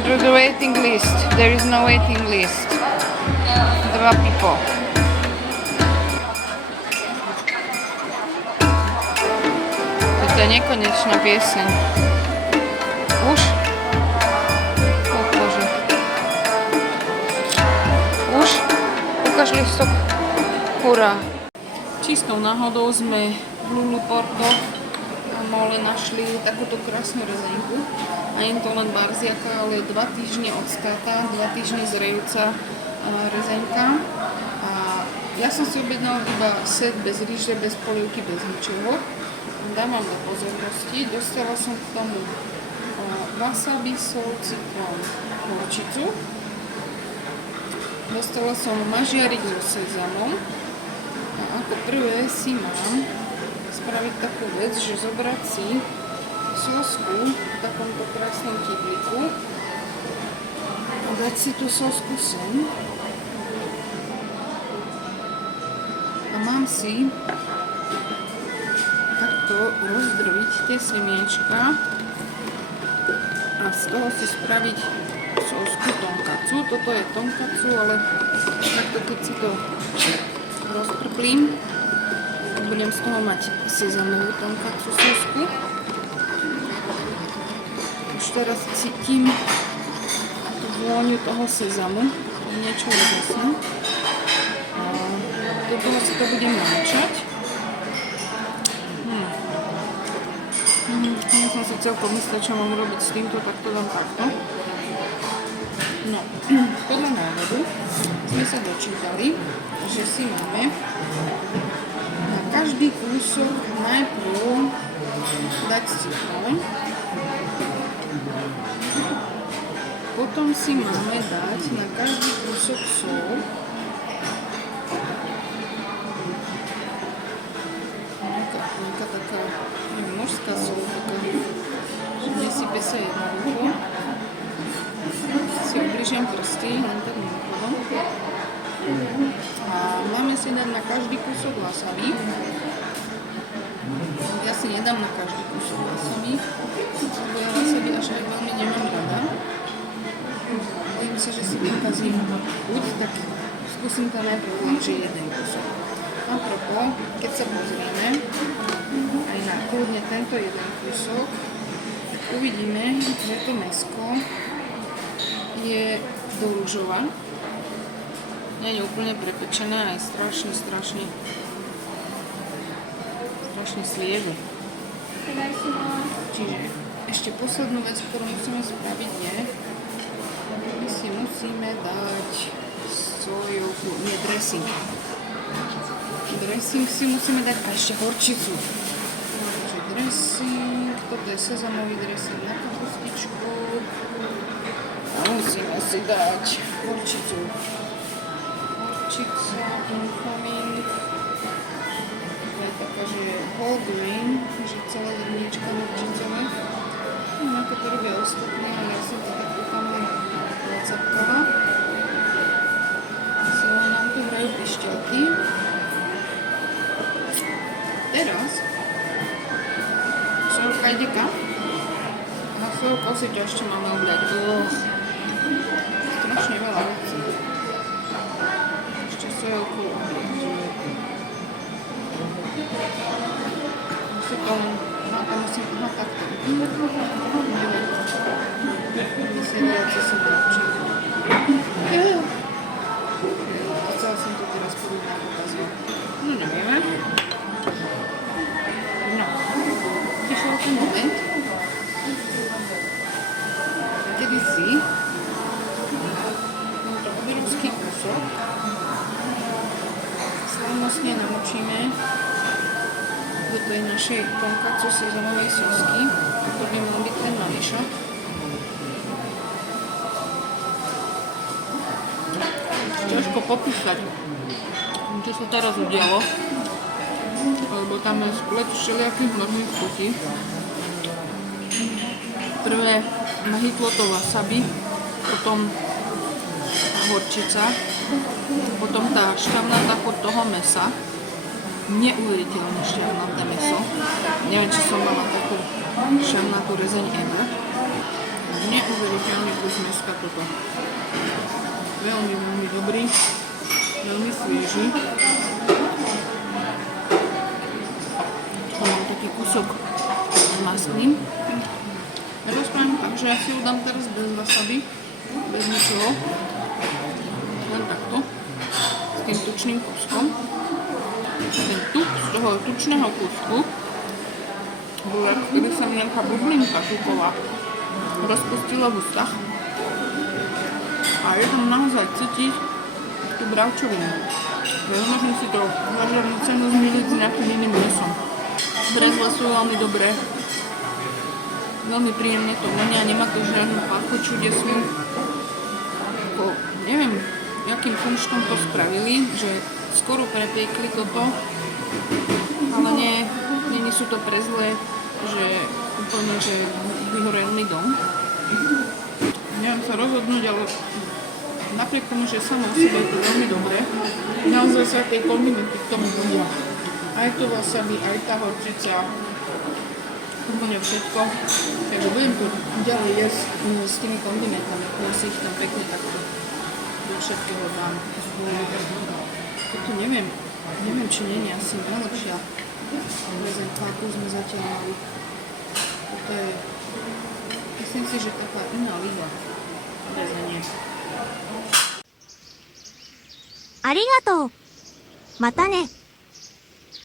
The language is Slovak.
the waiting list. There is no waiting list. 2 people. To je nekonečná pieseň. Už? O Bože. Už? Ukáž listok. Hurá. Čistou náhodou sme v Lulu Porto a mole našli takúto krásnu rezenku. A nie to len barziaka, ale 2 týždne od skáta, 2 týždne zrejúca rezenka. A ja som si objednala iba set bez ríže, bez polievky, bez ničoho. Dávam do pozornosti. Dostala som k tomu wasabi, sol, citrón, horčicu. Dostala som mažiarik so sezamom. A ako prvé si mám spraviť takú vec, že zobrať si sosku v takomto krásnom kyblíku a dať si tú sosku sem. A mám si takto rozdrviť tie semiečka a z toho si spraviť sosku tonkatsu. Toto je tonkatsu, ale takto keď si to rozprplím, budem z toho mať sezamovú tonkatsu sosku. Už teraz cítim tú vôňu toho sezamu, to je niečo úžasné. A do toho si to budem náčať. Ja som si celkom myslela, čo mám robiť s týmto, tak to dám takto. No, podľa návodu sme sa dočítali, že si máme na každý kúsok najprv dať citrón, potom si máme dať na každý kúsok sol, nejaká taká, neviem, morská sol, taká, že nesype sa jednoducho. Si obližujem prsty, len tak mimochodom. A máme si dať na každý kúsok wasabi. Ja si nedám na každý kúsok wasabi, lebo ja wasabi až aj veľmi nemám rada. Bojím sa, že si vykazím chuť, tak skúsim to najprv len, že jeden kúsok. A propos, keď sa pozrieme aj na kľudne tento jeden kúsok, tak uvidíme, že to mäsko je do rúžova. Nie je úplne prepečené, aj strašne slieve. Čiže ešte poslednú vec, ktorú musíme spraviť je, my si musíme dať sojovku, nie dressing. Dressing si musíme dať a ešte horčicu. Takže dressing, toto je sezamový dressing na kapustičku. A musíme si dať horčicu. Horčica, incoming. To je taká, že je whole grain, že celé zrniečka horčicové. Neviem, ako to robia ostatní, ale ja som to tak úplne zacapkala. Celé nám tu hrajú pišťalky. Teraz sojovka ide kam? Na svoju kosiťu ešte máme obľať. Strašne veľa vecí. Ešte sojovku obľať. Musím to len... takto. Vysediace sú lepšie. Chcela som to teraz podobne pokazovať. No nevieme. No. Vyšiel ten moment, kedy si tento obrovský kúsok slavnostne namočíme do tej našej tonkatsu sezamovej sosky. To by mal byť ten namiešok. Ťažko popísať, čo sa teraz udialo, lebo tam je splet všelijakých možných chutí. Prvé ma hitlo to wasabi, potom horčica, potom tá šťavnatá chuť toho mesa, neuveriteľne šťavnaté meso. Neviem, či som mala takú šťavnatú rezeň ever. Neuveriteľný kus mäska toto. Veľmi, veľmi dobrý. Veľmi svieži. Mám taký kúsok s masným. Rozpravím tak, že ja si ho dám teraz bez wasabi, bez ničoho. Len takto. S tým tučným kúskom. Ten tuk z toho tučného kúsku bol ako keby sa mi nejaká bublinka tuková rozpustila v ústach. A je tam naozaj cítiť tú bravčovinu. Veľmi možno si to vážavnú cenu zmiliť s nejakým iným mesom. Brezle sú veľmi dobré. Veľmi príjemne to vonia, nemá to žiadnu pachu čudesnú. Neviem, akým kunštom to spravili, že skoro prepiekli toto, ale nie sú to prezlé, že úplne, že vyhorelný dom. Neviem sa rozhodnúť, ale napriek tomu, že samo o sebe je to veľmi dobré, naozaj sa tej kondimenty k tomu hodia. Aj to wasabi, aj tá horčica, úplne všetko. Takže budem to ďalej jesť s tými kondimentami, ja si ich tam pekne takto do všetkého dám. Toto neviem, či nie je asi najlepšia prezentka, akú sme zatiaľ mali. Toto je, myslím si, že taká iná liga prezenie. ありがとう。またね。